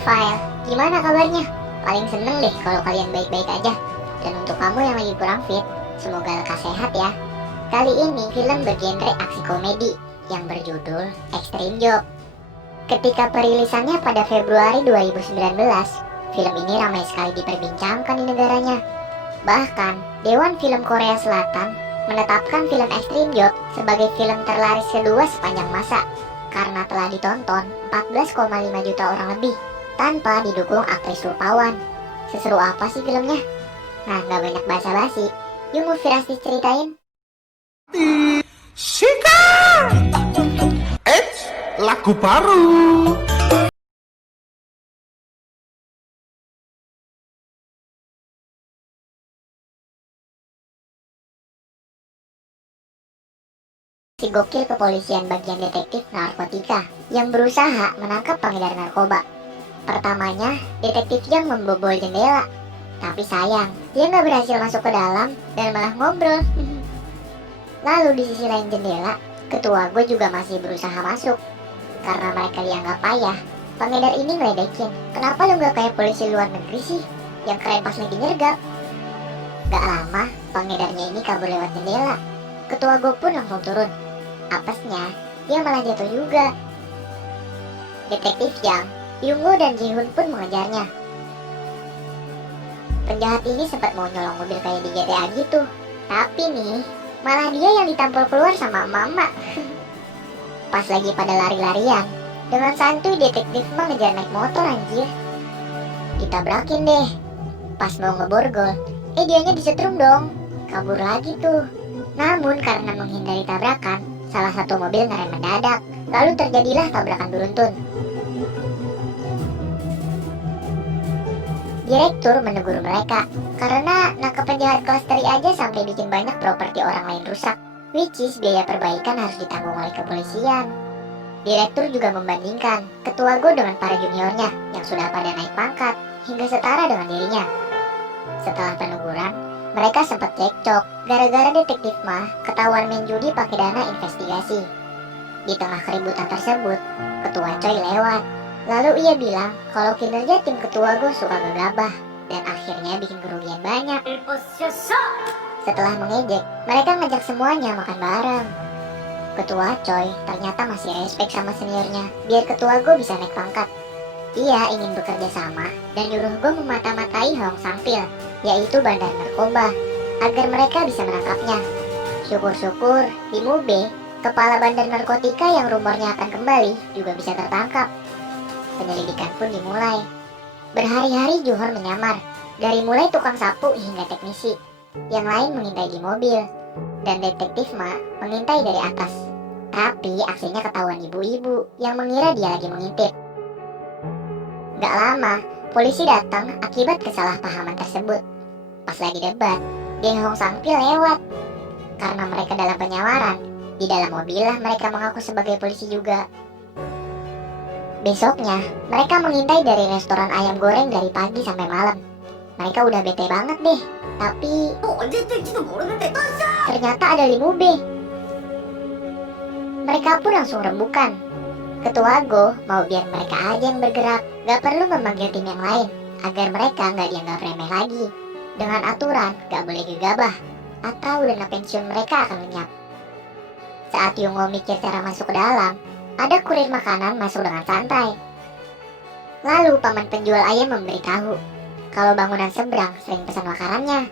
File, gimana kabarnya? Paling seneng deh kalau kalian baik-baik aja. Dan untuk kamu yang lagi kurang fit, semoga lekas sehat ya. Kali ini film bergenre aksi komedi yang berjudul Extreme Job. Ketika perilisannya pada Februari 2019, film ini ramai sekali diperbincangkan di negaranya. Bahkan, Dewan Film Korea Selatan menetapkan film Extreme Job sebagai film terlaris kedua sepanjang masa karena telah ditonton 14,5 juta orang lebih tanpa didukung aktris rupawan. Seseru apa sih filmnya? Nah, gak banyak basa-basi, yuk Movie Rastis ceritain. Shika! Lagu baru. Si gokil kepolisian bagian detektif narkotika yang berusaha menangkap pengedar narkoba. Pertamanya, detektif yang membobol jendela. Tapi sayang, dia nggak berhasil masuk ke dalam dan malah ngobrol. Lalu di sisi lain jendela, ketua gue juga masih berusaha masuk. Karena mereka dianggap payah, pengedar ini ngeledekin. Kenapa lu nggak kayak polisi luar negeri sih, yang keren pas lagi nyergap? Gak lama, pengedarnya ini kabur lewat jendela. Ketua gue pun langsung turun. Apesnya, dia malah jatuh juga. Detektif Yang, Yungo dan Jihun pun mengejarnya. Penjahat ini sempat mau nyolong mobil kayak di GTA gitu. Tapi nih, malah dia yang ditampol keluar sama mama. Pas lagi pada lari-larian, dengan santuy detektif mengejar naik motor anjir. Ditabrakin deh. Pas mau ngeborgol, dianya disetrum dong. Kabur lagi tuh. Namun karena menghindari tabrakan, salah satu mobil ngerem mendadak. Lalu terjadilah tabrakan beruntun. Direktur menegur mereka karena nangkep penjahat kelas teri aja sampai bikin banyak properti orang lain rusak, which is biaya perbaikan harus ditanggung oleh kepolisian. Direktur juga membandingkan ketua Go dengan para juniornya yang sudah pada naik pangkat hingga setara dengan dirinya. Setelah peneguran, mereka sempat cekcok gara-gara detektif mah ketahuan main judi pakai dana investigasi. Di tengah keributan tersebut, ketua Choi lewat. Lalu ia bilang kalau kinerja tim ketua Go suka gegabah dan akhirnya bikin kerugian banyak. Setelah mengejek, mereka ngajak semuanya makan bareng. Ketua Choi ternyata masih respect sama seniornya biar ketua Go bisa naik pangkat. Ia ingin bekerja sama dan nyuruh Go memata-matai Hong Sang-pil, yaitu bandar narkoba, agar mereka bisa menangkapnya. Syukur-syukur di Mube, kepala bandar narkotika yang rumornya akan kembali juga bisa tertangkap. Penyelidikan pun dimulai. Berhari-hari Juhor menyamar, dari mulai tukang sapu hingga teknisi. Yang lain mengintai di mobil, dan detektif Ma mengintai dari atas. Tapi aksinya ketahuan ibu-ibu yang mengira dia lagi mengintip. Gak lama, polisi datang akibat kesalahpahaman tersebut. Pas lagi debat, geng Hong Sang-pil lewat. Karena mereka dalam penyamaran, di dalam mobil lah mereka mengaku sebagai polisi juga. Besoknya, mereka mengintai dari restoran ayam goreng dari pagi sampai malam. Mereka udah bete banget deh, tapi ternyata ada Limube. Mereka pun langsung rembukan. Ketua Go mau biar mereka aja yang bergerak, gak perlu memanggil tim yang lain, agar mereka gak dianggap remeh lagi. Dengan aturan, gak boleh gegabah, atau dana pensiun mereka akan lenyap. Saat Yungo mikir cara masuk ke dalam, ada kurir makanan masuk dengan santai. Lalu paman penjual ayam memberitahu kalau bangunan seberang sering pesan makanannya.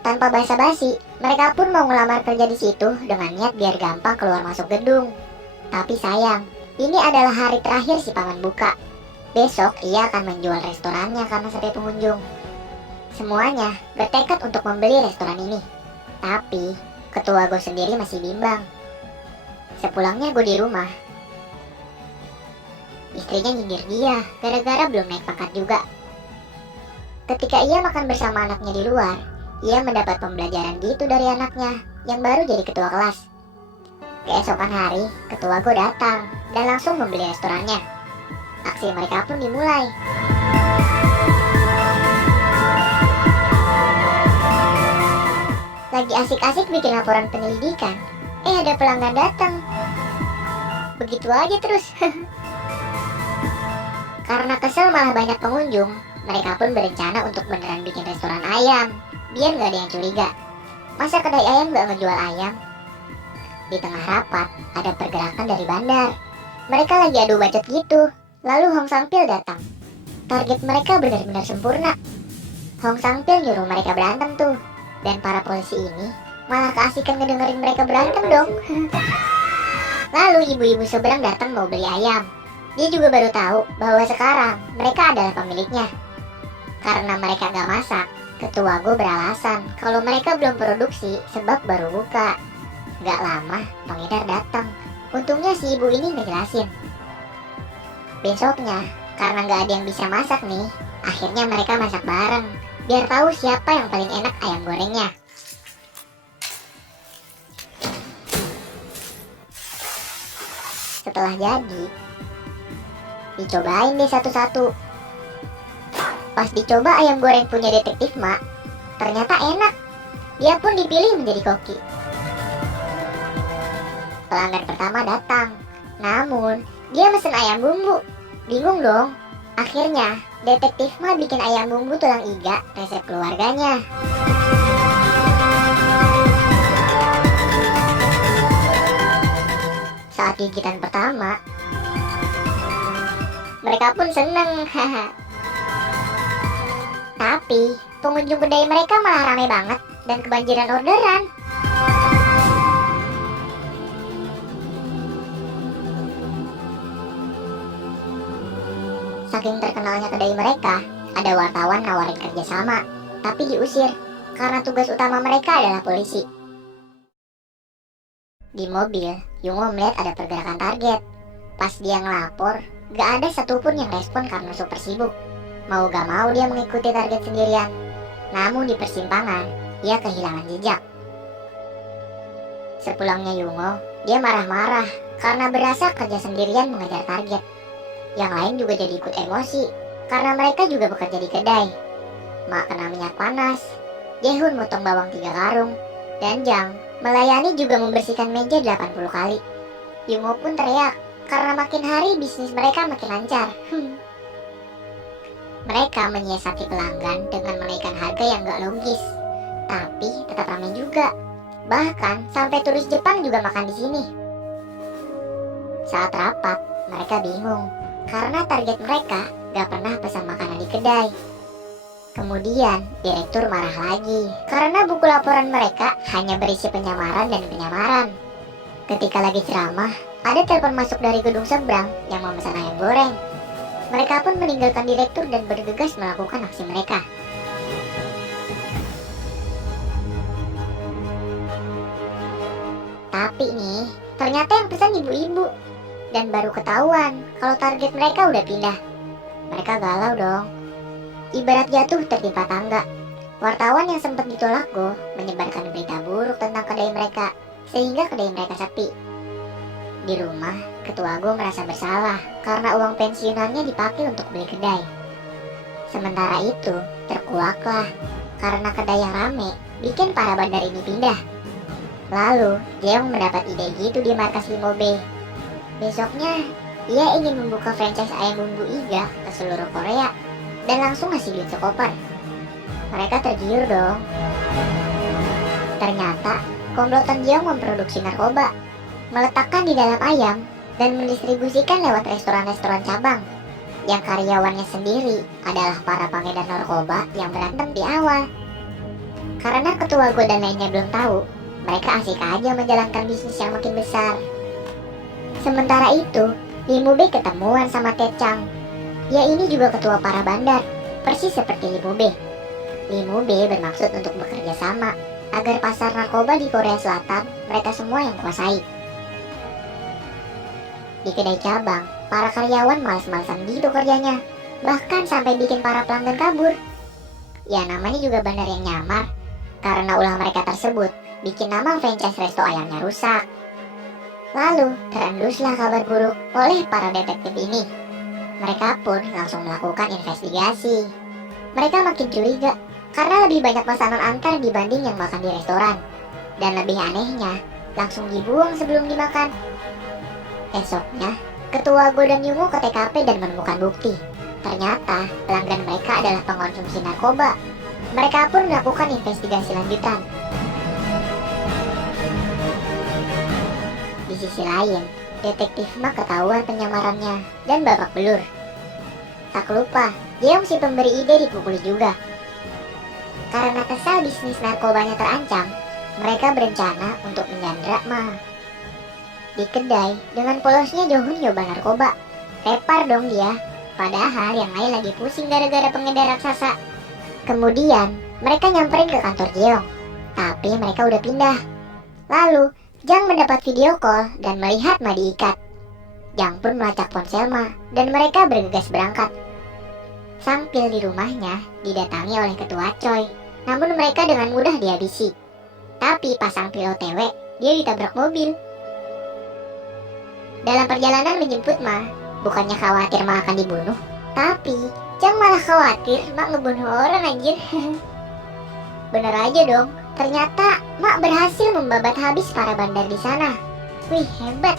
Tanpa basa-basi, mereka pun mau ngelamar kerja di situ dengan niat biar gampang keluar masuk gedung. Tapi sayang, ini adalah hari terakhir si paman buka. Besok ia akan menjual restorannya karena sepi pengunjung. Semuanya bertekad untuk membeli restoran ini. Tapi ketua Go sendiri masih bimbang. Sepulangnya Go di rumah, istrinya nyindir dia gara-gara belum naik pangkat juga. Ketika ia makan bersama anaknya di luar, ia mendapat pembelajaran gitu dari anaknya yang baru jadi ketua kelas. Keesokan hari, ketua Go datang dan langsung membeli restorannya. Aksi mereka pun dimulai. Lagi asik-asik bikin laporan penyelidikan, ada pelanggan datang. Begitu aja terus. Karena kesel malah banyak pengunjung, mereka pun berencana untuk beneran bikin restoran ayam, biar nggak ada yang curiga. Masa kedai ayam nggak ngejual ayam? Di tengah rapat, ada pergerakan dari bandar. Mereka lagi adu bacot gitu, lalu Hong Sang-pil datang. Target mereka benar-benar sempurna. Hong Sang-pil nyuruh mereka berantem tuh, dan para polisi ini malah keasikan ngedengerin mereka berantem dong. Lalu ibu-ibu seberang datang mau beli ayam. Dia juga baru tahu bahwa sekarang mereka adalah pemiliknya. Karena mereka gak masak, ketua Go beralasan kalau mereka belum produksi sebab baru buka. Gak lama, pengedar datang. Untungnya si ibu ini ngejelasin. Besoknya, karena gak ada yang bisa masak nih, akhirnya mereka masak bareng, biar tahu siapa yang paling enak ayam gorengnya. Setelah jadi, dicobain deh satu-satu. Pas dicoba ayam goreng punya detektif Mak, ternyata enak. Dia pun dipilih menjadi koki. Pelanggan pertama datang, namun dia mesen ayam bumbu. Bingung dong. Akhirnya detektif Mak bikin ayam bumbu tulang iga resep keluarganya. Saat gigitan pertama, mereka pun seneng. Tapi pengunjung kedai mereka malah ramai banget dan kebanjiran orderan. Saking terkenalnya kedai mereka, ada wartawan nawarin kerjasama, tapi diusir karena tugas utama mereka adalah polisi. Di mobil, Yungo melihat ada pergerakan target. Pas dia ngelapor, gak ada satupun yang respon karena super sibuk. Mau gak mau dia mengikuti target sendirian. Namun di persimpangan, dia kehilangan jejak. Sepulangnya Yungo, dia marah-marah karena berasa kerja sendirian mengejar target. Yang lain juga jadi ikut emosi karena mereka juga bekerja di kedai. Mak kena minyak panas, Jae-hoon motong bawang 3 karung, dan Jang melayani juga membersihkan meja 80 kali. Yungo pun teriak karena makin hari bisnis mereka makin lancar. Mereka menyiasati pelanggan dengan menaikkan harga yang gak logis, tapi tetap ramai juga. Bahkan sampai turis Jepang juga makan di sini. Saat rapat, mereka bingung karena target mereka gak pernah pesan makanan di kedai. Kemudian direktur marah lagi karena buku laporan mereka hanya berisi penyamaran dan penyamaran. Ketika lagi ceramah, ada telepon masuk dari gedung seberang yang memesan ayam goreng. Mereka pun meninggalkan direktur dan bergegas melakukan aksi mereka. Tapi nih, ternyata yang pesan ibu-ibu. Dan baru ketahuan kalau target mereka udah pindah. Mereka galau dong. Ibarat jatuh tertimpa tangga. Wartawan yang sempat ditolak Go menyebarkan berita buruk tentang kedai mereka, sehingga kedai mereka sepi. Di rumah, ketua Go merasa bersalah karena uang pensiunannya dipakai untuk beli kedai. Sementara itu, terkuaklah karena kedai yang rame bikin para bandar ini pindah. Lalu, Jeong mendapat ide gitu di markas 5B. Besoknya, ia ingin membuka franchise ayam bumbu iga ke seluruh Korea dan langsung ngasih duit sekoper. Mereka tergiur dong. Ternyata, komplotan Jeong memproduksi narkoba, meletakkan di dalam ayam, dan mendistribusikan lewat restoran-restoran cabang, yang karyawannya sendiri adalah para pengedar narkoba yang berantem di awal. Karena ketua Go dan lainnya belum tahu, mereka asik aja menjalankan bisnis yang makin besar. Sementara itu, Limube ketemuan sama Tae-chang. Dia ini juga ketua para bandar, persis seperti Limube. Limube bermaksud untuk bekerja sama agar pasar narkoba di Korea Selatan mereka semua yang kuasai. Di kedai cabang, para karyawan malas-malasan gitu kerjanya, bahkan sampai bikin para pelanggan kabur. Ya namanya juga bandar yang nyamar, karena ulah mereka tersebut bikin nama franchise resto ayamnya rusak. Lalu terenduslah kabar buruk oleh para detektif ini. Mereka pun langsung melakukan investigasi. Mereka makin curiga karena lebih banyak pesanan antar dibanding yang makan di restoran. Dan lebih anehnya, langsung dibuang sebelum dimakan. Esoknya, ketua Go dan Yungo ke TKP dan menemukan bukti Ternyata pelanggan mereka adalah pengonsumsi narkoba. Mereka pun melakukan investigasi lanjutan. Di sisi lain, detektif Mak ketahuan penyamarannya dan babak belur. Tak lupa, Jeong si pemberi ide dipukuli juga. Karena kesal bisnis narkobanya terancam, mereka berencana untuk menyandra Ma. Di kedai, dengan polosnya Johun nyoba narkoba. Tepar dong dia, padahal yang lain lagi pusing gara-gara pengedar raksasa. Kemudian, mereka nyamperin ke kantor Jeong, tapi mereka udah pindah. Lalu, Jang mendapat video call dan melihat Ma diikat. Jang pun melacak ponsel Ma, dan mereka bergegas berangkat. Sampil di rumahnya didatangi oleh ketua Choi, namun mereka dengan mudah dihabisi. Tapi pas Sampil OTW, dia ditabrak mobil. Dalam perjalanan menjemput Ma, bukannya khawatir Ma akan dibunuh, tapi Jang malah khawatir Ma ngebunuh orang anjir. Bener aja dong, ternyata Ma berhasil membabat habis para bandar di sana. Wih, hebat.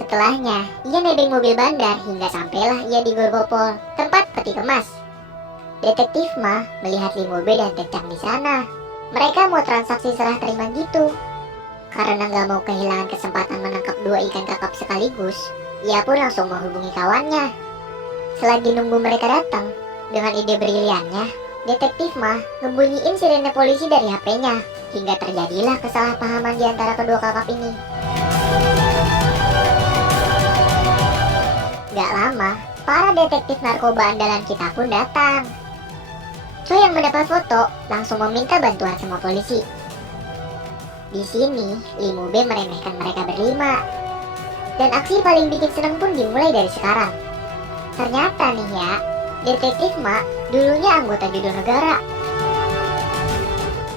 Setelahnya, ia nebeng mobil bandar hingga sampailah ia di Gorgopol, tempat peti kemas. Detektif Ma melihat Limo B dan Tecang di sana. Mereka mau transaksi serah terima gitu. Karena nggak mau kehilangan kesempatan menangkap 2 ikan kakap sekaligus, ia pun langsung menghubungi kawannya. Selagi nunggu mereka datang, dengan ide briliannya, Detektif Ma ngebunyiin sirene polisi dari HP-nya, hingga terjadilah kesalahpahaman di antara kedua kakap ini. Gak lama, para detektif narkoba andalan kita pun datang. Choi yang mendapat foto langsung meminta bantuan sama polisi. Di sini, Limo B meremehkan mereka berlima. Dan aksi paling bikin seneng pun dimulai dari sekarang. Ternyata nih ya, Detektif Ma dulunya anggota judo negara.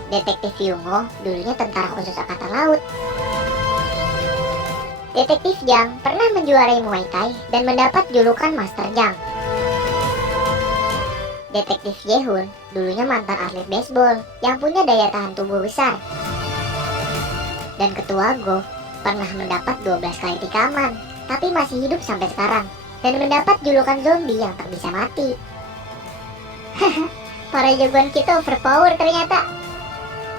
Detektif Yungo dulunya tentara khusus angkatan laut. Detektif Jang pernah menjuarai Muay Thai dan mendapat julukan Master Jang. Detektif Jehun dulunya mantan atlet baseball yang punya daya tahan tubuh besar. Dan Ketua Go pernah mendapat 12 kali tikaman, tapi masih hidup sampai sekarang dan mendapat julukan zombie yang tak bisa mati. Para jagoan kita overpower ternyata.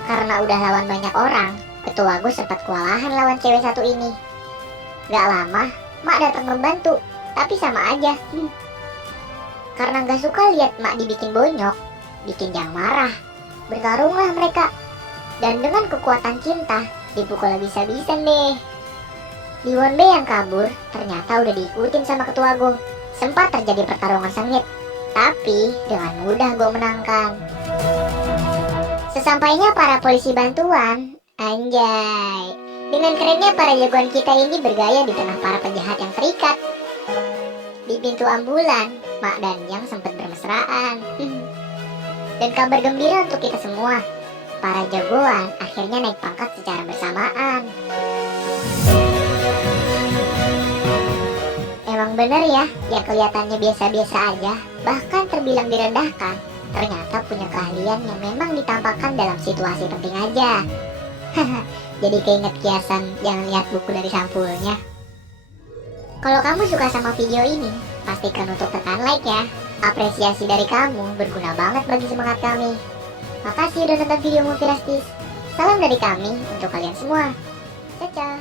Karena udah lawan banyak orang, Ketua Go sempat kewalahan lawan cewek satu ini. Gak lama, Mak datang membantu, tapi sama aja. Karena gak suka lihat Mak dibikin bonyok, bikin Jang marah. Bertarunglah mereka, dan dengan kekuatan cinta, dipukul habis-habisan deh. Liwon B yang kabur ternyata udah diikutin sama Ketua Go. Sempat terjadi pertarungan sengit, tapi dengan mudah Go menangkan. Sesampainya para polisi bantuan, anjay, dengan kerennya para jagoan kita ini bergaya di tengah para penjahat yang terikat. Di pintu ambulan, Mak dan Yang sempat bermesraan. Dan kabar gembira untuk kita semua, para jagoan akhirnya naik pangkat secara bersamaan. Emang bener ya, yang kelihatannya biasa-biasa aja, bahkan terbilang direndahkan, ternyata punya keahlian yang memang ditampakkan dalam situasi penting aja. Jadi keinget kiasan jangan lihat buku dari sampulnya. Kalau kamu suka sama video ini, pastikan untuk tekan like ya. Apresiasi dari kamu berguna banget bagi semangat kami. Makasih udah nonton video Movie Rastis. Salam dari kami untuk kalian semua. Caca.